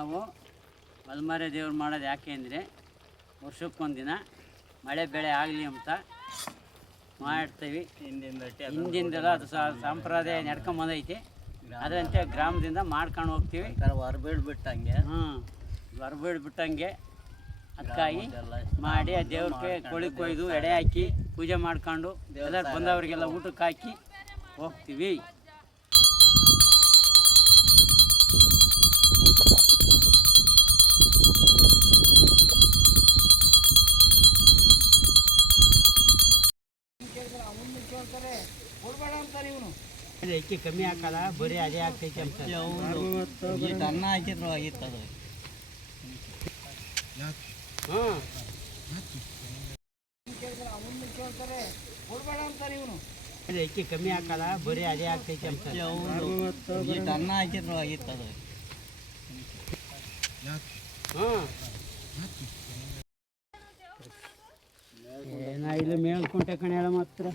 ನಾವು ಮಲ್ಮಾರೆ ದೇವ್ರು ಮಾಡೋದು ಯಾಕೆ ಅಂದರೆ ವರ್ಷಕ್ಕೊಂದಿನ ಮಳೆ ಬೆಳೆ ಆಗಲಿ ಅಂತ ಮಾಡ್ತೀವಿ. ಹಿಂದಿಂದೆಲ್ಲ ಅದು ಸಂಪ್ರದಾಯ ನಡ್ಕೊಂಬಂದೈತಿ. ಅದರಂತೆ ಗ್ರಾಮದಿಂದ ಮಾಡ್ಕೊಂಡು ಹೋಗ್ತೀವಿ. ಹೊರಬೀಳ್ಬಿಟ್ಟಂಗೆ ಹೊರಬೀಳ್ಬಿಟ್ಟಂಗೆ ಅದಕ್ಕಾಗಿ ಮಾಡಿ ಆ ದೇವ್ರಿಗೆ ಕೋಳಿ ಕೊಯ್ದು ಎಡೆ ಹಾಕಿ ಪೂಜೆ ಮಾಡ್ಕೊಂಡು ಎಲ್ಲರೂ ಬಂದವರಿಗೆಲ್ಲ ಊಟಕ್ಕೆ ಹಾಕಿ ಹೋಗ್ತೀವಿ. ಅಕ್ಕಿ ಕಮ್ಮಿ ಹಾಕಲ್ಲ, ಬರೀ ಅದೇ ಆಗ್ತೈತೆ ಅಂತ ಅನ್ನ ಹಾಕಿದ್ರು ಆಗಿತ್ತು ಅದು. ಅಕ್ಕಿ ಕಮ್ಮಿ ಹಾಕಲ್ಲ, ಬರೀ ಅದೇ ಆಗ್ತೈತೆ ಅಂತ ಅನ್ನ ಹಾಕಿದ್ರು ಆಗಿತ್ತು ಅದು. ಏನ ಇಲ್ಲಿ ಮೇಲ್ಕೊಂಡೆ ಕಣೆಲ್ಲ ಮಾತ್ರ